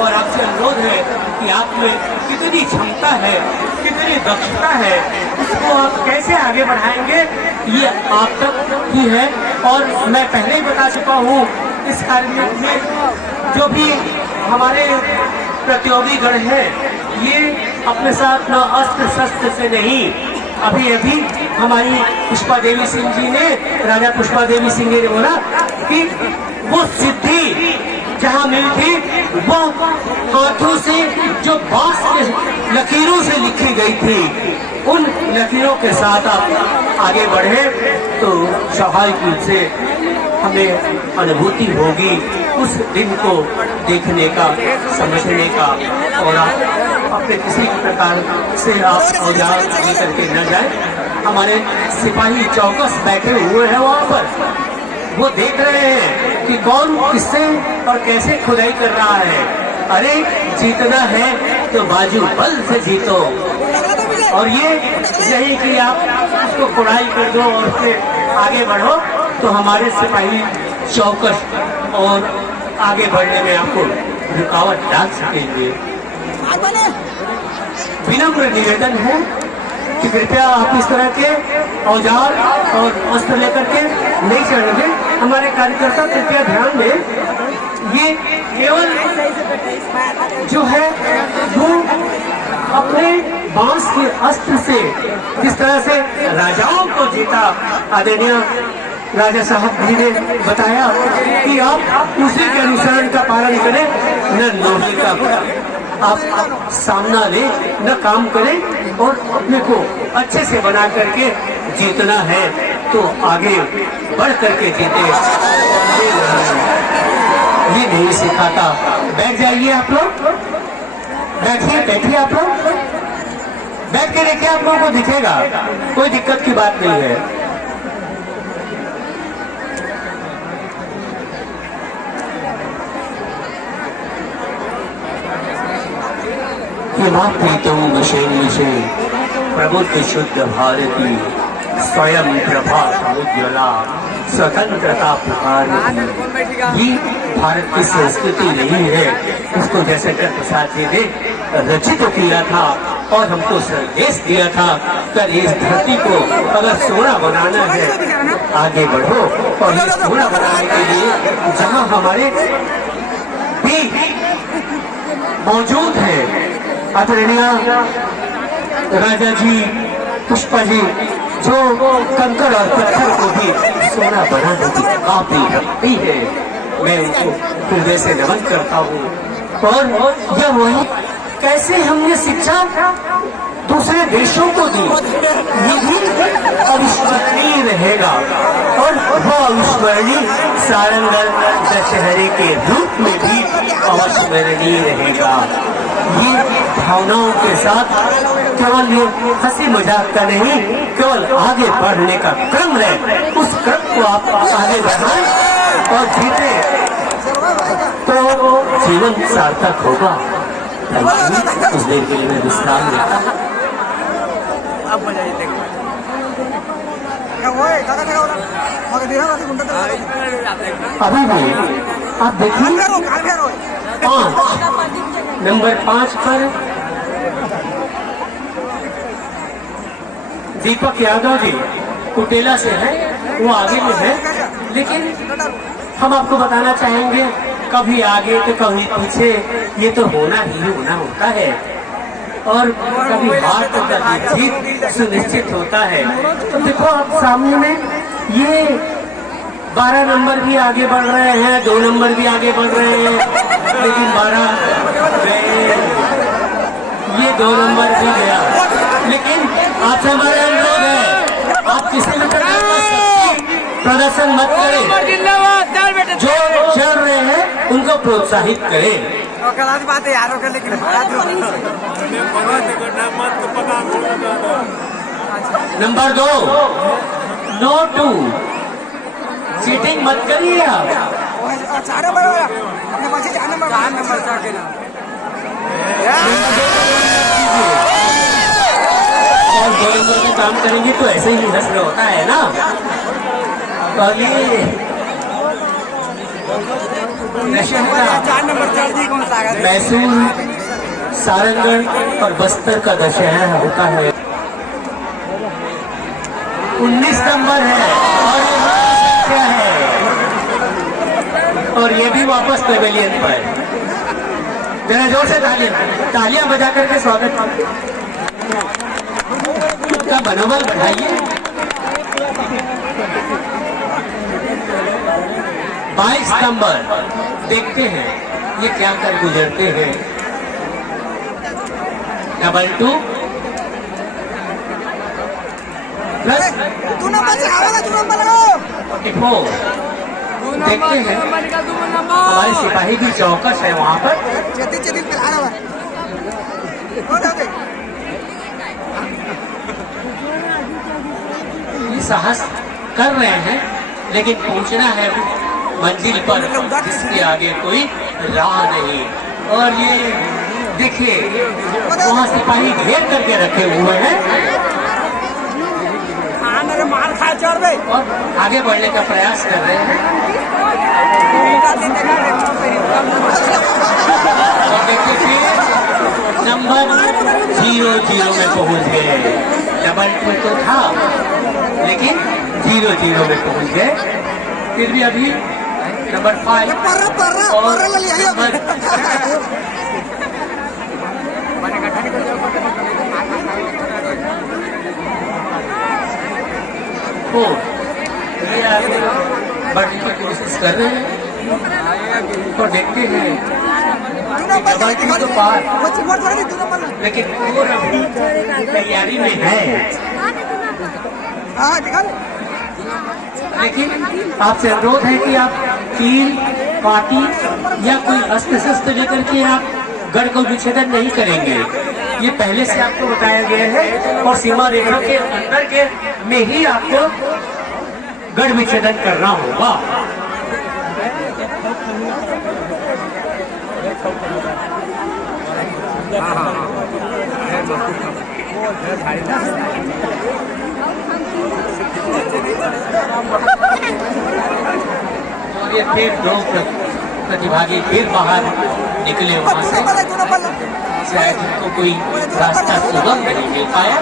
और आपसे अनुरोध है कि आप में कितनी क्षमता है, कितनी दक्षता है, उसको आप कैसे आगे बढ़ाएंगे, ये आप तक ही है। और मैं पहले ही बता चुका हूँ, इस कार्यक्रम में जो भी हमारे प्रतियोगी गण है, ये अपने साथ न अस्त्र शस्त्र से नहीं, अभी हमारी पुष्पा देवी सिंह जी ने, राजा पुष्पा देवी सिंह ने बोला कि वो सिद्धि जहाँ मिली थी वो हाथों से जो बांस के लकीरों से लिखी गई थी, उन लकीरों के साथ आप आगे बढ़े तो स्वाभाविक रूप से हमें अनुभूति होगी उस दिन को देखने का, समझने का। और आप अपने किसी प्रकार से आप औजार लेकर के न जाए। हमारे सिपाही चौकस बैठे हुए हैं वहाँ पर, वो देख रहे हैं कि कौन किससे और कैसे खुदाई कर रहा है। अरे जीतना है तो बाजू बल से जीतो, और ये यही कि आप उसको खुदाई कर दो और फिर आगे बढ़ो तो हमारे सिपाही चौकस और आगे बढ़ने में आपको रुकावट डाल सकेंगे। विनम्र निवेदन है कि कृपया आप इस तरह के औजार और अस्त्र लेकर के नहीं चढ़ेंगे। हमारे कार्यकर्ता कृपया ध्यान दें, ये केवल जो है वो अपने बांस के अस्त्र से जिस तरह से राजाओं को जीता, आदरणीय राजा साहब जी ने बताया कि आप उसी के अनुसरण का पालन करें, न लोहे का आप सामना ले, न काम करें और अपने को अच्छे से बना करके जीतना है तो आगे बढ़ करके जीते। ये नहीं सिखाता। बैठ जाइए आप लोग, बैठिए आप लोग, बैठ के देखिए, आप लोगों को दिखेगा, कोई दिक्कत की बात नहीं है। प्रीतम विषे प्रबुद्ध शुद्ध भारती स्वयं प्रभा समुज्ज्वला स्वतंत्रता पुकारती। ये भारत की संस्कृति नहीं है, इसको जैसे प्रसाद जी ने रचित किया था और हमको संदेश दिया था कल इस धरती को अगर सोना बनाना है आगे बढ़ो। और ये सोना बनाने के लिए जहाँ हमारे भी मौजूद है आदरणीय राजा जी, पुष्पा जी, जो कंकड़ और पत्थर को भी सोना बनाने की काबिल रखती है, मैं उनको हृदय से नमन करता हूँ। और यह वही कैसे हमने शिक्षा दूसरे देशों को दी, ये भी अविस्मरणीय रहेगा। और वह अविस्मरणीय सारंगल दशहरे के रूप में भी अविस्मरणीय रहेगा। ये भावनाओं के साथ केवल ये हंसी मजाक का नहीं, केवल आगे बढ़ने का क्रम है, उस क्रम को आप आगे बढ़ाएं और जीते तो जीवन सार्थक होगा। उस देर के लिए मैं विश्राम लेता हूँ। अभी भी आप देखिए नंबर 5 पर दीपक यादव जी कुटेला से है, वो आगे में है, लेकिन हम आपको बताना चाहेंगे कभी आगे तो कभी पीछे, ये तो होना ही होना होता है। और कभी हार तो कभी जीत सुनिश्चित होता है। तो देखो आप सामने में ये 12 नंबर भी आगे बढ़ रहे हैं, 2 नंबर भी आगे बढ़ रहे हैं, लेकिन 12 ये 2 नंबर भी गया। लेकिन आपसे हमारा अनुरोध है, आप किसी भी प्रकार का प्रदर्शन मत करें, जो चल रहे हैं उनको प्रोत्साहित करें। नंबर 2 नो टू चीटिंग मत करिए आप। और 2 नंबर में काम करेंगे तो ऐसे ही हंस होता है ना। तो ये 4 नंबर चढ़ दी कौन सा मैसूर, सारंगढ़ और बस्तर का दशहरा होता है। 19 नंबर है और ये संख्या है, और ये भी वापस पेवेलियन पर। जरा जोर से तालियां बजा करके स्वागत का मनोबल बढ़ाइए। 22 नंबर देखते हैं ये क्या कर गुजरते हैं। डबल 2 प्लस 2 नंबर से आवेगा, 2 नंबर लगाओ। 44। देखते हैं हमारे सिपाही की चौकस है वहाँ पर। जल्दी पे आ रहा है। ये साहस कर रहे हैं, लेकिन पहुंचना है मंजिल पर जिसके आगे कोई राह नहीं। और ये देखिए वहाँ सिपाही घेर करके रखे हुए हैं मार खा चढ़ गए और आगे बढ़ने का प्रयास कर रहे हैं। और देखिए फिर नंबर 00 में पहुंच गए। डबल 2 तो था लेकिन 00 में पहुंच गए। फिर भी अभी नंबर 5 और नंबर 4 ये आगे बढ़ने की कोशिश कर रहे हैं और देखते हैं डबल 2 तो पार, लेकिन 4 अभी तैयारी में है। लेकिन आपसे अनुरोध है कि आप कील, पाटी या कोई अस्त्र शस्त्र लेकर के आप गढ़ को विच्छेदन नहीं करेंगे। ये पहले से आपको बताया गया है और सीमा रेखा के अंदर के में ही आपको गढ़ विच्छेदन करना होगा। और ये फिर 2 प्रतिभागी फिर बाहर निकले वहां से, शायद उनको कोई रास्ता सुगम नहीं मिल पाया।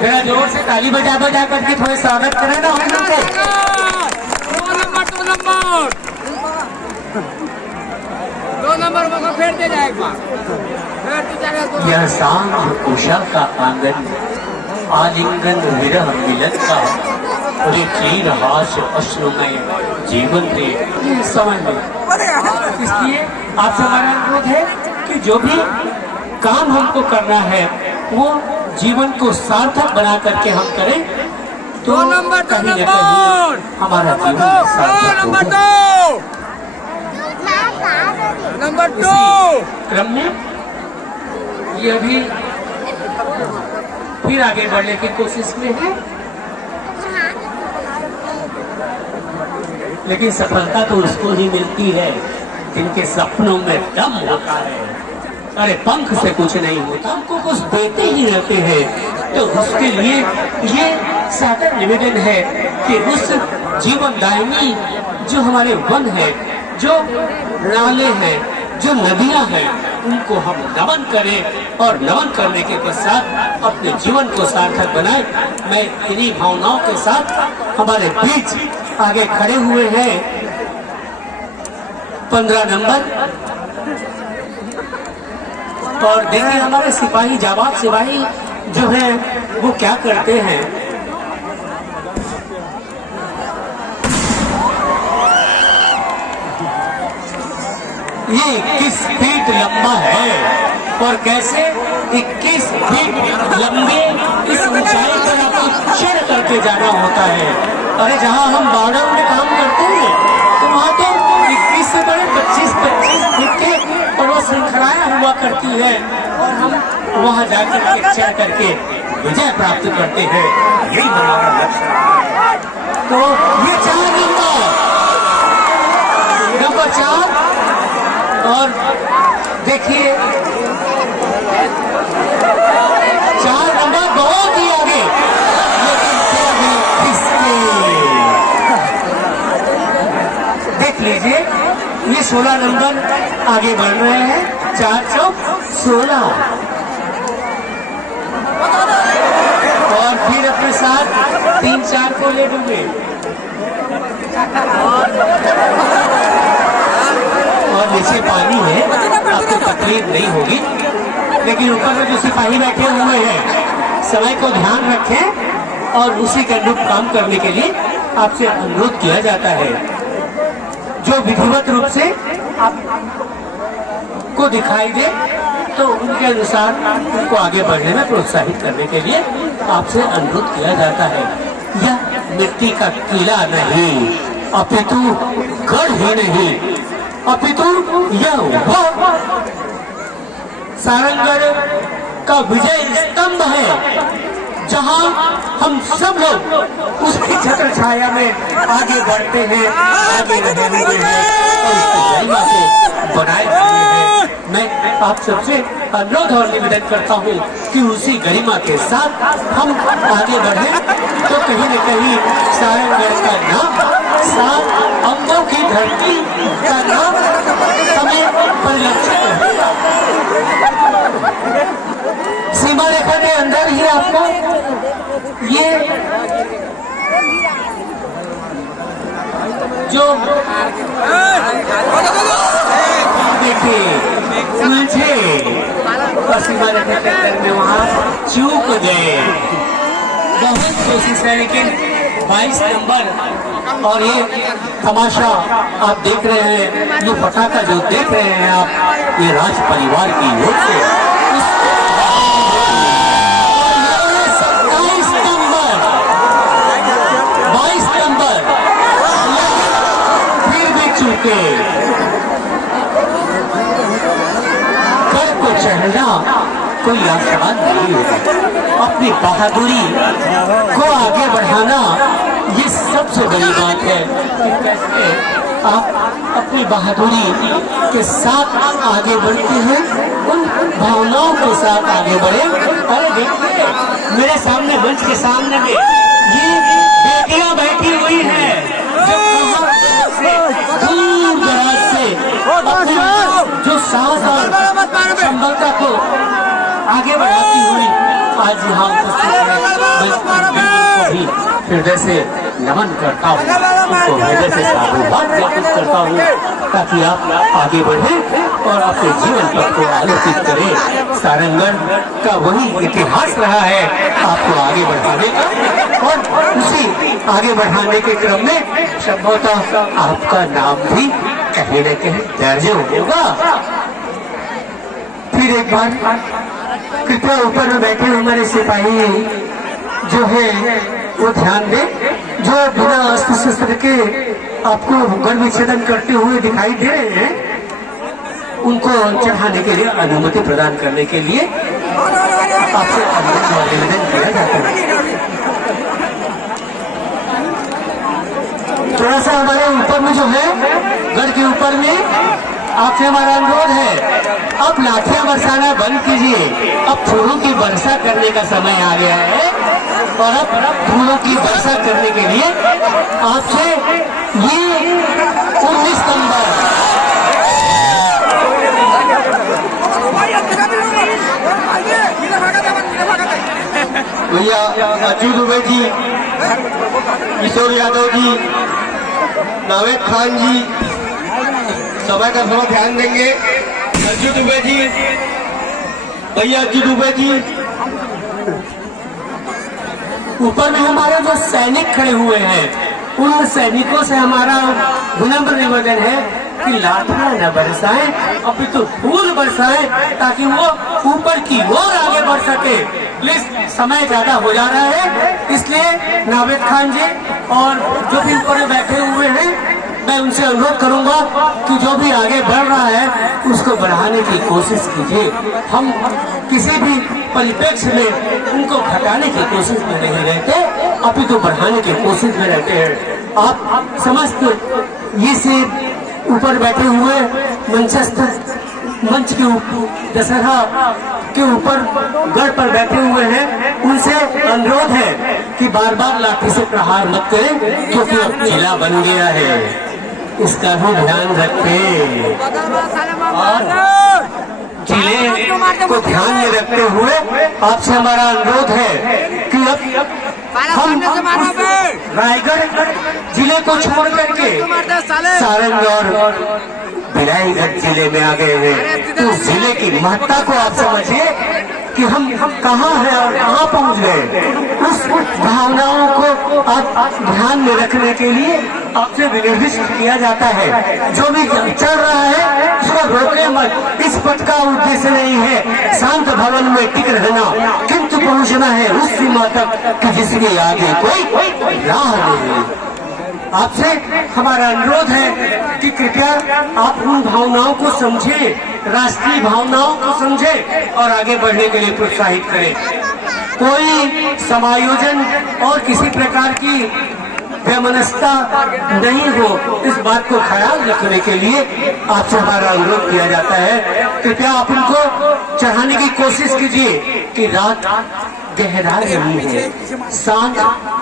जरा जोर से ताली बजा बजा करके थोड़े स्वागत करें ना हम लोग को। 2 नंबर को फेर दे जाएगा। यह सांझ उषा का आंगन, आलिंगन विरह मिलन का, रे चीर हास अश्रुमय जीवन रे। ये समझ में, इसलिए आपसे हमारा अनुरोध है कि जो भी काम हमको करना है वो जीवन को सार्थक बना करके हम करें, तो कहीं न कहीं हमारा जीवन सार्थक होगा। नंबर 2 क्रम में ये अभी फिर आगे बढ़ने की कोशिश में है, लेकिन सफलता तो उसको ही मिलती है जिनके सपनों में दम होता है। अरे पंख से कुछ नहीं होता, हमको कुछ देते ही रहते हैं। तो उसके लिए ये सादर निवेदन है कि उस जीवनदायिनी जो हमारे वन है, जो नाले हैं, जो नदियां हैं, उनको हम नमन करें और नमन करने के पश्चात अपने जीवन को सार्थक बनाएं। मैं इन्हीं भावनाओं के साथ हमारे बीच आगे खड़े हुए हैं 15 नंबर। और देखिए हमारे सिपाही, जाबाज सिपाही जो है वो क्या करते हैं। ये 21 फीट लंबा है और कैसे 21 फीट लंबे इस ऊंचाई पर आपको चढ़ करके जाना होता है। अरे जहाँ हम बॉर्डर में काम करते हैं तो वहाँ तो 21 से बड़े 25-25 फीट के पर्वत श्रृंखलाएं हुआ करती है और हम वहाँ जाकर के चढ़ करके विजय प्राप्त करते हैं। यही हमारा लक्ष्य है। तो ये 4 नंबर 4 और देखिए 4 नंबर बहुत ही आगे, लेकिन फिर भी देख लीजिए ये 16 नंबर आगे बढ़ रहे हैं। 4 चौक 16 और फिर अपने साथ 3-4 को ले डूबे और नीचे पानी है, आपको तकलीफ नहीं होगी। लेकिन ऊपर में जो सिपाही बैठे हुए हैं, समय को ध्यान रखें और उसी के अनुरूप काम करने के लिए आपसे अनुरोध किया जाता है। जो विधिवत रूप से आपको दिखाई दे तो उनके अनुसार उनको आगे बढ़ने में प्रोत्साहित करने के लिए आपसे अनुरोध किया जाता है। यह मिट्टी का किला नहीं, अपितु गढ़ ही नहीं, अपितु यह वो सारंगढ़ का विजय स्तंभ है जहां हम सब लोग उसकी छत्र छाया में आगे बढ़ते हैं, आगे रहे हुए हैं और उसकी गरिमा को बनाए हुए हैं। मैं आप सबसे अनुरोध और निवेदन करता हूँ कि उसी गरिमा के साथ हम आगे बढ़े तो कहीं न कहीं सारंगढ़ का नाम, 7 अंगों की धरती का नाम हमें परिलक्षित होगा। सीमा रेखा के अंदर ही आपको ये जो देखिए मुझे और सीमा रेखा के अंदर में वहाँ चूक गए। बहुत कोशिश है लेकिन 22 नंबर और ये तमाशा आप देख रहे हैं, ये पटाखा जो देख रहे हैं आप, ये राज परिवार की ओर से 27 नंबर 22 नंबर फिर भी चूके। कर को चढ़ना कोई आसान नहीं होगा, अपनी बहादुरी को आगे बढ़ाना ये सबसे बड़ी बात है कि कैसे आप अपनी बहादुरी के साथ आगे बढ़ते हैं, उन भावनाओं के साथ आगे बढ़े। अरे देखिए मेरे सामने मंच के सामने में ये बेटियां बैठी हुई हैं जो दूर दराज से अपनी जो साहस और संबलता को आगे बढ़ाती हुई आज यहाँ उपस्थित है। भी हृदय से नमन करता हूँ, उनको हृदय से साधुवाद ज्ञापित करता हूँ ताकि आप आगे बढ़े और अपने जीवन पथ को आलोकित करें। सारंगढ़ का वही इतिहास रहा है आपको आगे बढ़ाने का और उसी आगे बढ़ाने के क्रम में संभवतः आपका नाम भी कहीं न कहीं दर्ज होगा। फिर एक बार कृपया ऊपर में बैठे हमारे सिपाही जो है वो ध्यान दे, जो बिना अस्त्र शस्त्र के आपको गढ़ विच्छेदन करते हुए दिखाई दे रहे हैं, उनको चढ़ाने के लिए अनुमति प्रदान करने के लिए आपसे अनुरोध और निवेदन किया जाता है। थोड़ा सा हमारे ऊपर में जो है गढ़ के ऊपर में आपसे हमारा अनुरोध है, अब लाठियां बरसाना बंद कीजिए। अब फूलों की वर्षा करने का समय आ गया है और अब फूलों की वर्षा करने के लिए आपसे ये 19 नंबर भैया अजू दुबे जी, किशोर यादव जी, नावेद खान जी समय का थोड़ा ध्यान देंगे। अजू दुबे जी, भैया अजू दुबे जी। ऊपर में हमारे जो सैनिक खड़े हुए हैं उन सैनिकों से हमारा विनम्र निवेदन है कि लाठियां न बरसाएं, अपितु फूल बरसाएं ताकि वो ऊपर की ओर आगे बढ़ सके। प्लीज समय ज्यादा हो जा रहा है, इसलिए नावेद खान जी और जो भी ऊपर बैठे हुए हैं मैं उनसे अनुरोध करूंगा कि जो भी आगे बढ़ रहा है उसको बढ़ाने की कोशिश कीजिए। हम किसी भी परिप्रेक्ष्य में उनको घटाने की कोशिश में नहीं रहते, अपितु बढ़ाने की कोशिश में रहते हैं। आप समस्त ये से ऊपर बैठे हुए मंचस्थ मंच के ऊपर दशहरा के ऊपर गढ़ पर बैठे हुए हैं, उनसे अनुरोध है कि बार बार लाठी से प्रहार मत करें क्योंकि अब जिला बन गया है। इसका भी ध्यान रखे बगल वाला साले मार दो। जिले को ध्यान में रखते हुए आपसे हमारा अनुरोध है कि अब हम रायगढ़ जिले को छोड़ करके सारंग और बिलाईगढ़ जिले में आ गए हैं। तो जिले की महत्ता को आप समझिए कि हम कहाँ हैं और कहाँ पहुँच गए। उस भावनाओं को आप ध्यान में रखने के लिए आपसे विनिर्दिष्ट किया जाता है। जो भी चल रहा है उसको रोके मत। इस पथ का उद्देश्य नहीं है शांत भवन में टिक रहना, किंतु पहुँचना है उस सीमा तक कि जिसके आगे कोई राह नहीं। आपसे हमारा अनुरोध है कि कृपया आप उन भावनाओं को समझे, राष्ट्रीय भावनाओं को समझे और आगे बढ़ने के लिए प्रोत्साहित करें। कोई समायोजन और किसी प्रकार की वैमनस्यता नहीं हो, इस बात को ख्याल रखने के लिए आपसे हमारा अनुरोध किया जाता है। कृपया आप उनको चढ़ाने की कोशिश कीजिए कि रात गहरा रही है, सांझ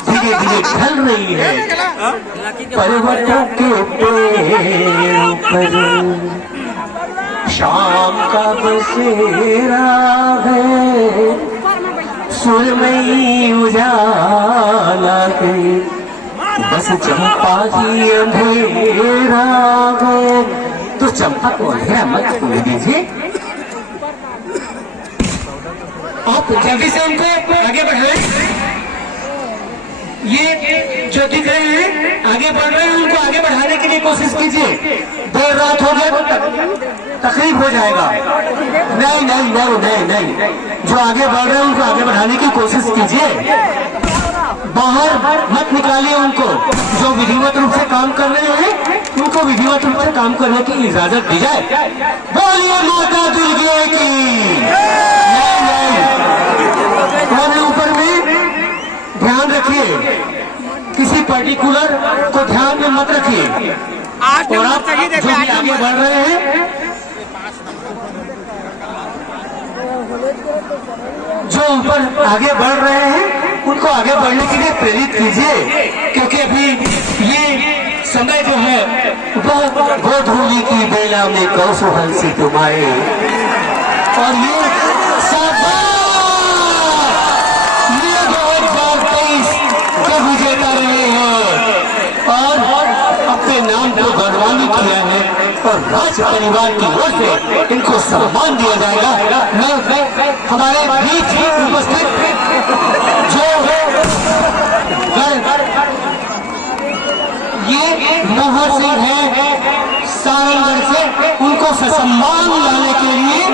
धीरे धीरे ढल रही है, पर्वतों के पेड़ों पर शाम का बसेरा है, सुरमई उजाला है, बस चंपा ही अंधेरा है। तो चंपा को अंधेरा मत खोल दीजिए, आप जल्दी से उनको आगे बढ़ाएं। ये जो दिख रहे हैं आगे बढ़ रहे हैं, उनको आगे बढ़ाने के लिए कोशिश कीजिए। देर रात हो गया तो तकलीफ हो जाएगा। नहीं नहीं नहीं नहीं नहीं, जो आगे बढ़ रहे हैं उनको आगे बढ़ाने की कोशिश कीजिए। बाहर मत निकालिए उनको। जो विधिवत रूप से काम कर रहे हैं उनको विधिवत रूप से काम करने की इजाजत दी जाए। बोलिए माता दुर्गे की। नहीं ऊपर में ध्यान रखिए, किसी पर्टिकुलर को ध्यान में मत रखिए। और आप जो भी आगे बढ़ रहे हैं, जो ऊपर आगे बढ़ रहे हैं उनको आगे बढ़ने के लिए प्रेरित कीजिए, क्योंकि अभी ये समय जो है वो गोधूली की बेला में कौशल से तुम्हारे, और ये 2023 के विजेता रहे हैं और अपने नाम को गौरवान्वित किया है और राज परिवार की ओर से इनको सम्मान दिया जाएगा। मैं हमारे बीच उपस्थित जो ये मोहर सिंह है सारंगढ़ से, उनको सम्मान लाने के लिए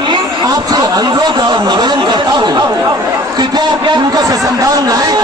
आपसे अनुरोध और निवेदन करता हूँ, कृपया उनको सम्मान लाएं।